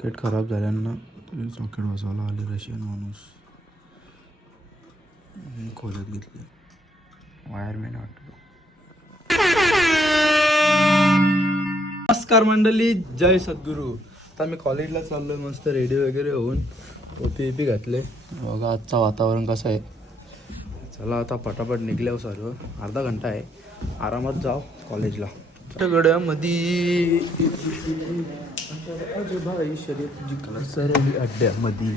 Socket खराब झाल्यानं socket बसवायला आले रशियन माणूस. खोलत घेतले वायरमॅन वाटतो. नमस्कार मंडळी, जय सद्गुरू. आता मी कॉलेजला चाललोय, मस्त रेडी वगैरे होऊन टोपी घातले. बघा आजचं वातावरण कसं आहे. चला आता पटापट निघल्यावर सर्व अर्धा घंटा आहे, आरामात जाऊ कॉलेजला. गड्यामध्ये भाई शर्यत जिंकला सरळी अड्ड्यामध्ये.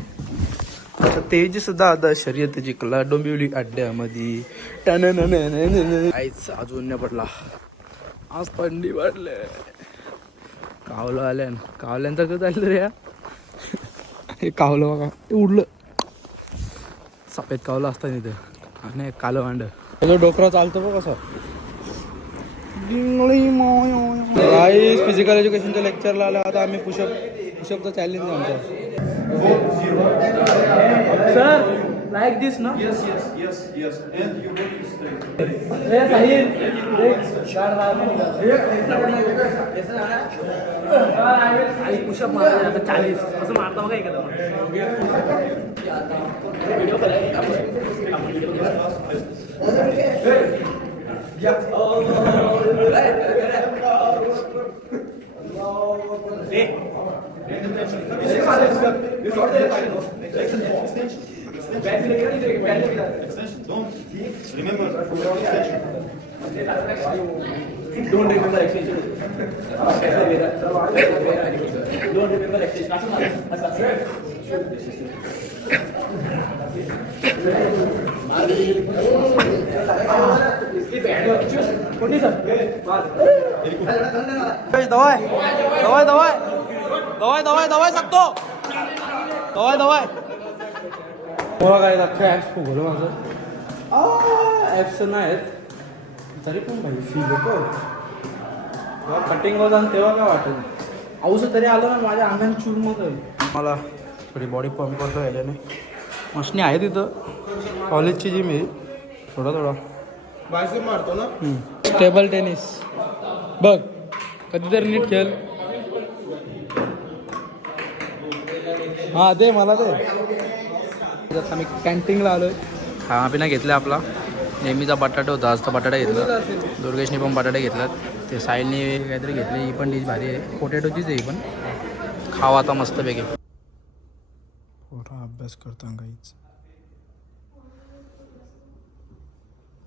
आता तेज सुद्धा आता शर्यत जिंकला डोंबिवली अड्ड्यामध्ये. आईच अजून नाही पडला, आज थंडी वाढले. कावलं आल्यान कावल्यांचं कसं झालं रे. हे कावलं बघा, ते उडलं. सफेद कावलं असतं इथे आणि कालं भांड. त्याचं डोकरा चालतो बघ कसं. फिजिकल एज्युकेशनच्या लेक्चरला आला. आता आम्ही पुशअपचं चॅलेंज आहे आमचं. सर लाईक दिस ना. पुशअप मारला आता 40 असं मारता बघा एखादा. Don't remember extension. Don't remember extension. दवाई सकतो. दवाई मला काय अख्खं ॲप्स फुगवलं माझं. ॲप्स नाही आहेत तरी पण भाई फील होतो. जेव्हा कटिंग होतं आणि तेव्हा काय वाटेल. औषध तरी आलं ना माझ्या अंगाने चूल मग मला थोडी बॉडी पंप करतो याच्याने. मशनी आहे तिथं कॉलेजची जिम आहे. थोडा बायसेप मारतो ना. टेबल टेनिस बघ कधीतरी नीट खेळ. हां दे मला दे. आम्ही कॅन्टीनला आलो आहे. खानापिना घेतला आपला नेहमीचा बटाटा होता, आज तर बटाटा घेतला. दुर्गेशने पण बटाटे घेतलात. ते साहिलने काहीतरी घेतले. ही पण डिश भारी आहे, पोटॅटोचीच आहे ही पण. खावा आता मस्तपैकी. पोरा अभ्यास करता काहीच.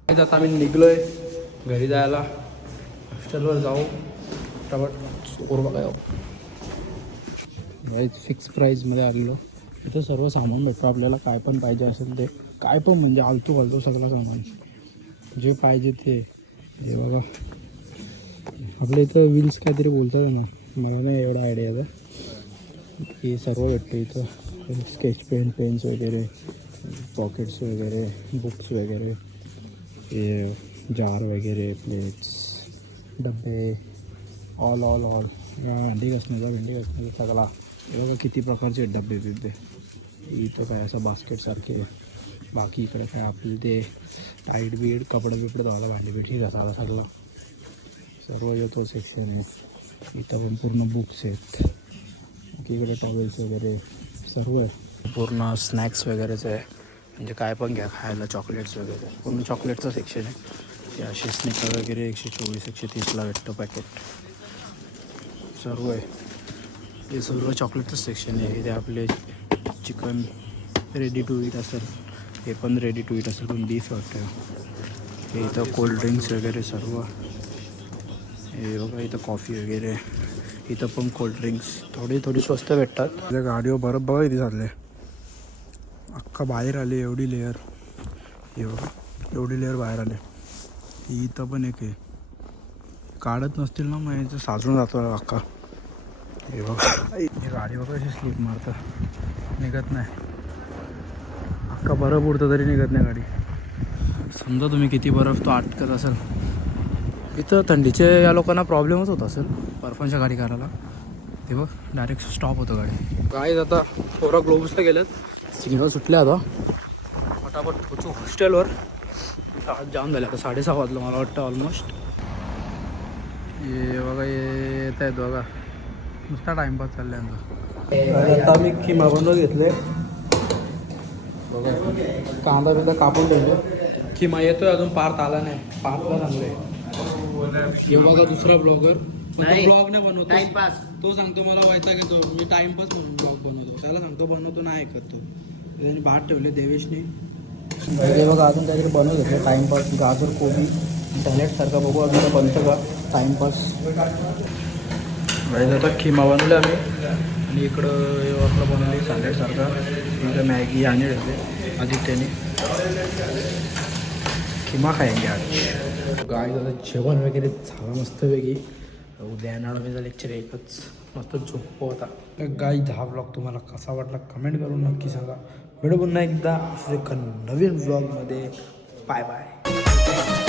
आता आम्ही निघलोय घरी जायला. हॉस्टेलवर जाऊ फटाफट. स्कोर बघायला फिक्स प्राईजमध्ये आलेलो. इथं सर्व सामान भेटतो आपल्याला. काय पण पाहिजे असेल ते, काय पण म्हणजे आलतू घालतो सगळं सामान जे पाहिजे ते. हे बघा आपल्या इथं व्हील्स काहीतरी बोलतात ना, मला नाही एवढा आयडिया आहे. हे सर्व भेटतं इथं. स्केच पेन, पेन्स वगैरे, पॉकेट्स वगैरे, बुक्स वगैरे, हे जार वगैरे, प्लेट्स, डबे, ऑल भांडी घासण्याचा सगळा. हे बघा किती प्रकारचे डबे बिबे. इथं काय असं बास्केटसारखे. बाकी इकडे काय आपले ते टाईट बीड कपडे बिपडे धुवायला, भांडी बिडी घासायला सगळं सर्व येतो सेक्शन आहे. इथं पण पूर्ण बुक्स आहेत. इकडे टॉवेल्स वगैरे सर्व आहे. पूर्ण स्नॅक्स वगैरेच आहे, म्हणजे काय पण घ्या खायला. चॉकलेट्स वगैरे पूर्ण चॉकलेटचं सेक्शन आहे. ते असे स्निकर वगैरे 124 130ला भेटतं पॅकेट. सर्व आहे हे सर्व चॉकलेटचं सेक्शन आहे. इथे आपले चिकन रेडी टू ईट असेल, हे पण रेडी टू ईट असेल, पण बीफ वाटतं. हे इथं कोल्ड्रिंक्स वगैरे सर्व. हे बघा इथं कॉफी वगैरे. इथं पण कोल्ड्रिंक्स थोडी स्वस्त भेटतात. त्या गाडीवर बरं बघा इथे झाले. अख्खा बाहेर आले एवढी लेअर. हे बघा एवढी लेअर बाहेर आले. इथं पण एक आहे. काढत नसतील ना मग याचं साचून जातो अख्खा. हे बघा ही गाडी बघा अशी स्लिप मारतं, निघत नाही. अख्खा बरं पुरतं तरी निघत नाही गाडी. समजा तुम्ही किती बर्फ तो अटकत असेल. इथं थंडीचे या लोकांना प्रॉब्लेमच होत असेल बर्फांच्या गाडी करायला. ते बघ डायरेक्ट स्टॉप होतं गाडी. काय आता पोरा ग्लोबसला गेलेत, सिग्नल सुटले. आता फटाफट पोचू हॉस्टेलवर. आज जाम झाले, आता 6:30 वाजलं मला वाटतं ऑलमोस्ट. ये बघा येत आहेत बघा, नुसता टाइमपास चालला यांचा. आता मी किमा बनवून घेतले बघा, कांदा बिंदा कापून ठेवले. किमा येतोय अजून पार्थ आला नाही, पार्थला सांगले हे बघा दुसरा ब्लॉगर ब्लॉग नाही बनवतो टाइमपास. तो सांगतो मला वैताग येतो, मी टाइमपास म्हणून ब्लॉग बनवतो. त्याला सांगतो बनवतो, नाही ऐकत तो. त्याने भात ठेवले देवेशने. हे बघा अजून काहीतरी बनवत होते टाइमपास, गाजर कोबी सॅलेडसारखा. बघू अजून बनतं का टाइमपास. आता खिमा बनवलं आम्ही आणि इकडं हे आपलं बनवले सॅलेडसारखा. इकडं मॅगी आणि ठेवले आदित्यने. खिमा खायचे आज. गाय झालं जेवण वगैरे झालं मस्तपैकी. उद्या येणार माझा लेक्चर एकच, मस्त झोप होता. गाय हा ब्लॉग तुम्हाला कसा वाटला कमेंट करून नक्की सांगा. भेटू पुन्हा एकदा एका नवीन ब्लॉगमध्ये. Bye bye.